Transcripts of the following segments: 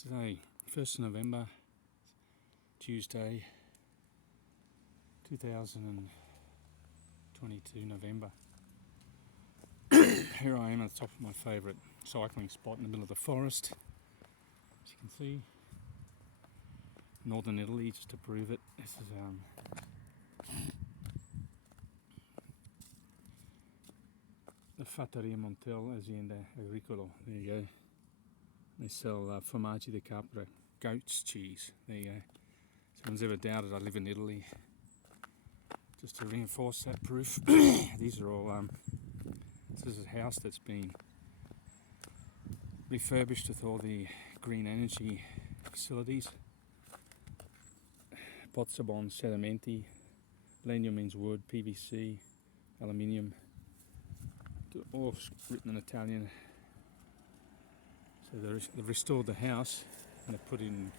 What's today? 1st of November, Tuesday, 2022 November. Here I am at the top of my favourite cycling spot in the middle of the forest. As you can see, northern Italy, just to prove it. This is the Fattoria Montel Azienda Agricolo. There you go. They sell formaggi di capra, goat's cheese. There you go. If someone's ever doubted I live in Italy, just to reinforce that proof. These are all, this is a house that's been refurbished with all the green energy facilities. Pozzo bon sedimenti, legno means wood, PVC, aluminium, all written in Italian. So they've restored the house and they've put in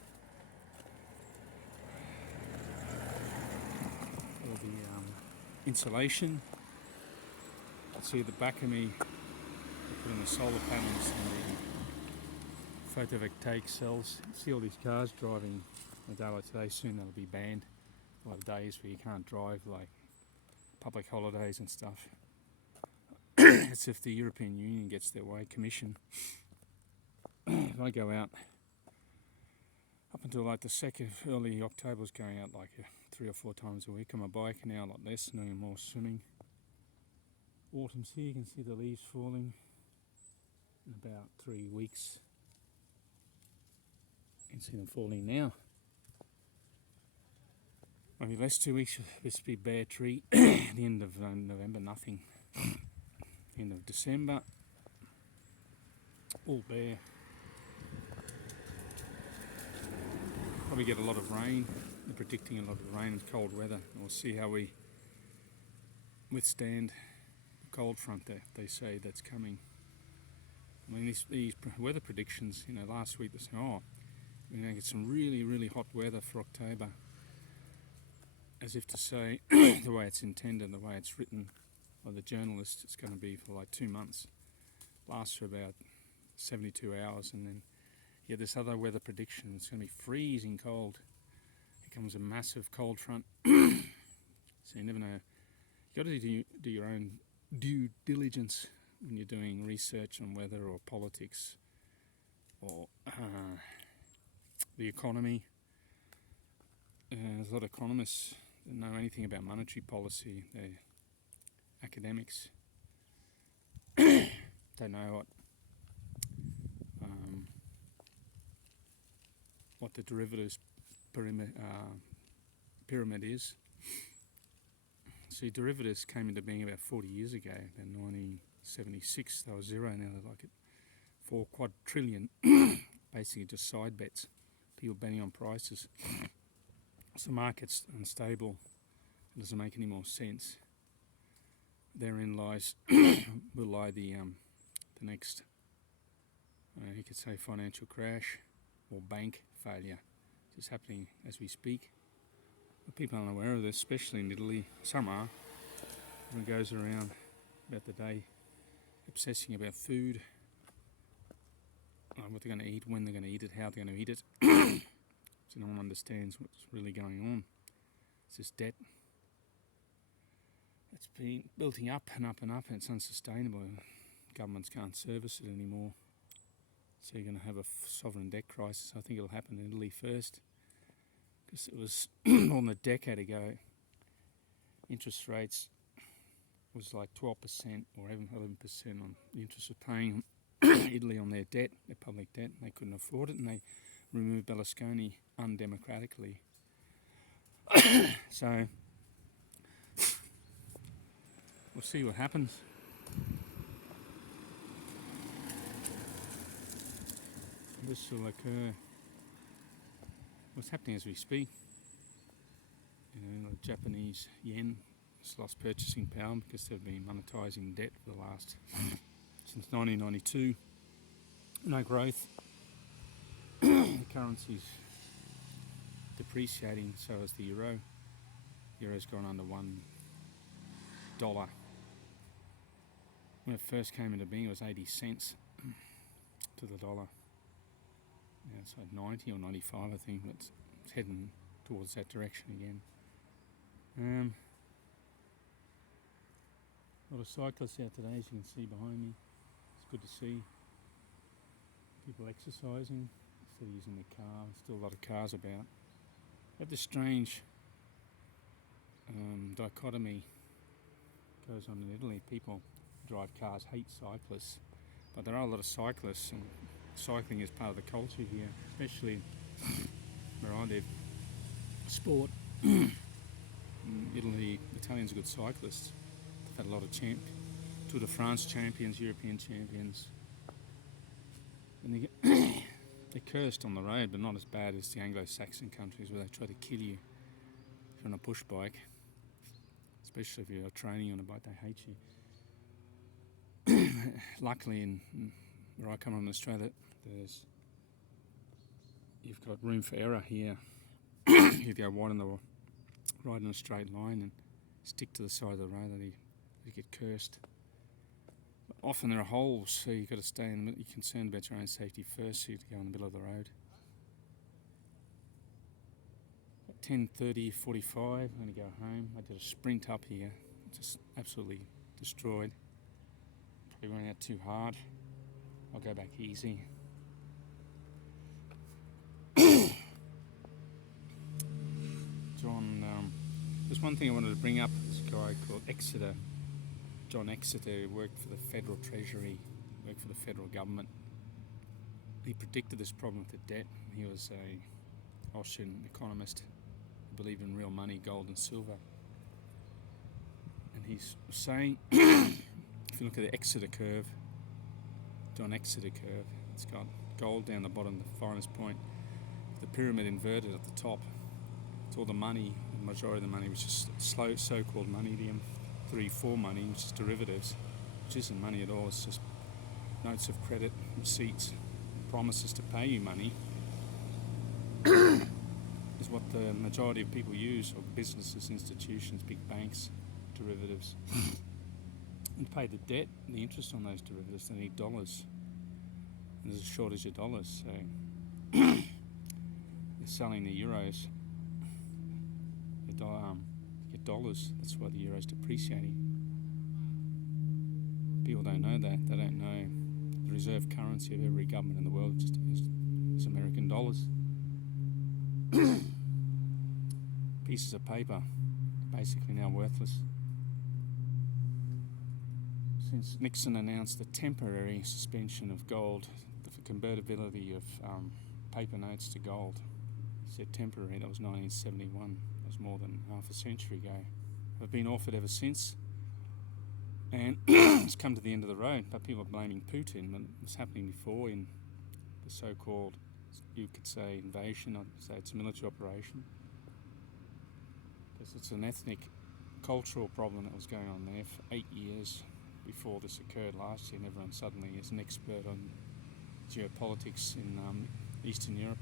all the insulation. You can see at the back of me, they put in the solar panels and the photovoltaic cells. You see all these cars driving on a day like today. Soon they'll be banned. A lot of days where you can't drive, like public holidays and stuff. It's if the European Union gets their way, Commission. If I go out up until like the 2nd, early October, I was going out like 3 or 4 times a week on my bike. Now a lot less, doing more swimming. Autumn's here, you can see the leaves falling in about 3 weeks. You can see them falling now. Maybe less, 2 weeks, this will be bare tree. At the end of November, nothing. End of December, all bare. Probably get a lot of rain. They're predicting a lot of rain and cold weather. We'll see how we withstand the cold front that they say that's coming. I mean, these weather predictions, last week they said, oh, we're going to get some really, really hot weather for October. As if to say, the way it's intended, the way it's written by the journalist, it's going to be for like 2 months. Lasts for about 72 hours, and then you get this other weather prediction. It's going to be freezing cold. Here comes a massive cold front. So you never know. You've got to do your own due diligence when you're doing research on weather or politics or the economy. There's a lot of economists that know anything about monetary policy. They're academics. Don't know what the derivatives pyramid is. See, derivatives came into being about 40 years ago, about 1976. They were zero, now they're like at 4 quadrillion. Basically just side bets, people betting on prices. So the market's unstable, it doesn't make any more sense. Therein will lie the next, you could say, financial crash or bank failure. It's happening as we speak. But people aren't aware of this, especially in Italy. Some are. Everyone goes around about the day obsessing about food, what they're going to eat, when they're going to eat it, how they're going to eat it. So no one understands what's really going on. It's this debt. It's been building up and up and up, and it's unsustainable. Governments can't service it anymore. So you're going to have a sovereign debt crisis. I think it'll happen in Italy first, because it was more than a decade ago. Interest rates was like 12% or even 11% on the interest of paying Italy on their debt, their public debt. They couldn't afford it, and they removed Berlusconi undemocratically. So we'll see what happens. This will occur. What's happening as we speak? The Japanese yen has lost purchasing power because they've been monetizing debt for the last since 1992. No growth. The currency's depreciating, so is the euro. Euro's gone under $1. When it first came into being, it was 80 cents to the dollar. It's like 90 or 95, I think, but it's heading towards that direction again. A lot of cyclists out today, as you can see behind me. It's good to see people exercising instead of using their car. There's still a lot of cars about. But this strange dichotomy goes on in Italy. People drive cars, hate cyclists, but there are a lot of cyclists, and cycling is part of the culture here, especially where I live. Sport. In Italy, Italians are good cyclists. They've had a lot of Tour de France champions, European champions. And they're cursed on the road, but not as bad as the Anglo-Saxon countries where they try to kill you if you're on a push bike. Especially if you're training on a bike, they hate you. Luckily, in where I come from in Australia, you've got room for error here. You go right in a straight line and stick to the side of the road, that you get cursed. But often there are holes, so you've got to stay in the middle. You're concerned about your own safety first, so you have to go in the middle of the road. At 10:30, 45, I'm going to go home. I did a sprint up here, just absolutely destroyed. Probably went out too hard. I'll go back easy. There's one thing I wanted to bring up. This guy called Exeter, John Exeter, who worked for the Federal Treasury, worked for the federal government. He predicted this problem with the debt. He was a Austrian economist who believed in real money, gold and silver. And he's saying, if you look at the Exeter curve, John Exeter curve, it's got gold down the bottom, the finest point, the pyramid inverted at the top. It's all the money, the majority of the money, which is slow, so-called money, the M3-4 money, which is derivatives, which isn't money at all. It's just notes of credit, receipts, promises to pay you money, is what the majority of people use, or businesses, institutions, big banks, derivatives. And to pay the debt, the interest on those derivatives, they need dollars. And there's a shortage of dollars, so they're selling the euros. Get dollars, that's why the euro's depreciating. People don't know that. They don't know the reserve currency of every government in the world just is American dollars. Pieces of paper, basically now worthless. Since Nixon announced the temporary suspension of gold, the convertibility of paper notes to gold, he said temporary, that was 1971. Was more than half a century ago. I've been offered ever since, and it's come to the end of the road. But people are blaming Putin, but it was happening before in the so-called, you could say, invasion. I'd say it's a military operation, because it's an ethnic, cultural problem that was going on there for 8 years before this occurred last year, and everyone suddenly is an expert on geopolitics in Eastern Europe.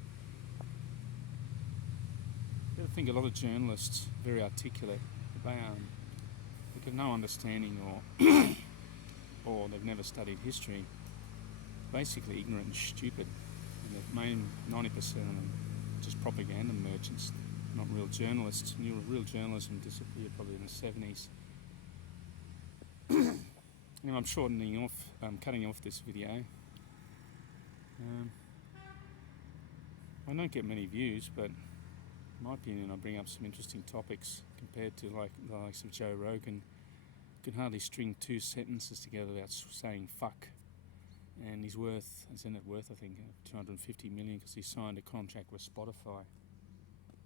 I think a lot of journalists, very articulate, they have no understanding or they've never studied history, basically ignorant and stupid. And the main 90% of them are just propaganda merchants, not real journalists. Real journalism disappeared probably in the 70s. Anyway, I'm cutting off this video. I don't get many views, but in my opinion, I bring up some interesting topics compared to like the likes of Joe Rogan. You can hardly string two sentences together without saying fuck. And his net worth, I think, 250 million because he signed a contract with Spotify.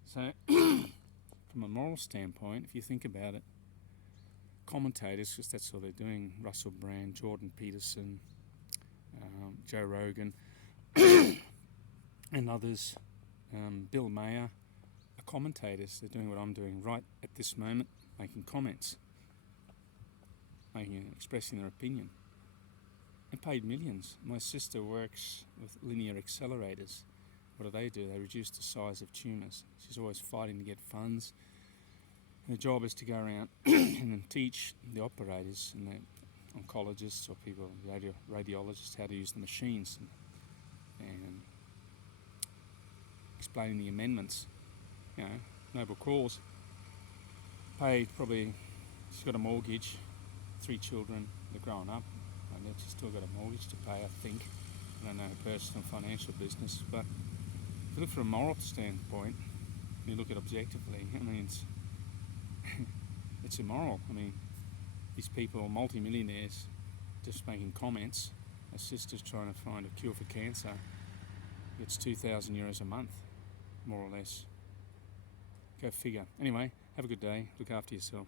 So, from a moral standpoint, if you think about it, commentators, because that's all they're doing, Russell Brand, Jordan Peterson, Joe Rogan, and others, Bill Maher, commentators. They're doing what I'm doing right at this moment, making comments, expressing their opinion, and paid millions. My sister works with linear accelerators. What do? They reduce the size of tumours. She's always fighting to get funds. Her job is to go around and then teach the operators and the oncologists or people, radiologists, how to use the machines and explaining the amendments. You know, noble cause. Paid probably, she's got a mortgage, 3 children, they're growing up, and she's still got a mortgage to pay, I think. I don't know her personal financial business, but if you look from a moral standpoint, and you look at it objectively, I mean, it's immoral. I mean, these people are multi-millionaires just making comments. A sister's trying to find a cure for cancer. It's €2,000 a month, more or less. Go figure. Anyway, have a good day. Look after yourself.